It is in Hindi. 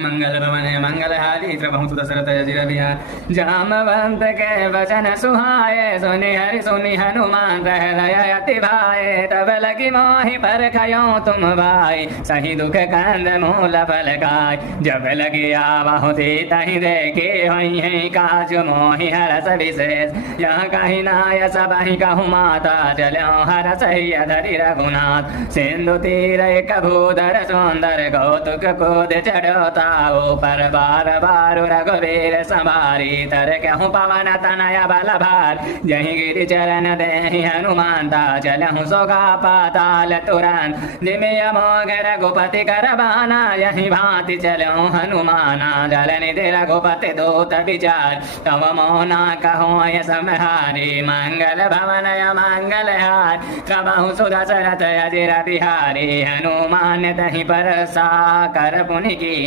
मंगल भवन मंगलहारी प्रभु दशरथ अजिर बिहार जामवंत के वचन सुहाए सुनि हरि सुनि हनुमान पहलय अति भाए तब लगी मोहि पर खयो तुम भाई सही दुख कंद मूल फल खाय जब लगी आवहु तहि देखे होई है काज मोहि हरस विशेष यहाँ कहीं नाय सब ही कहु माता चलो हरस धरि रघुनाथ सिंधु तीर एक भूधर सुंदर कौतुक कूद चढ़ोता ऊपर बार बार रघुवीर संभारी तर कहूँ पवन तनय बल भार जही गिरि चरण दे हनुमानता चलहु सोगा पाताल तुरंत जिमिय मोघ रघुपति कर बाना यही भांति चलो हनुमाना जल निधि रघुपति दूत विचार तव मोहना कहो यस हारी मंगल भवनय मंगल हार प्रभु सुदशरथ अजिर बिहारी हनुमान तहि पर सा कर पुनि की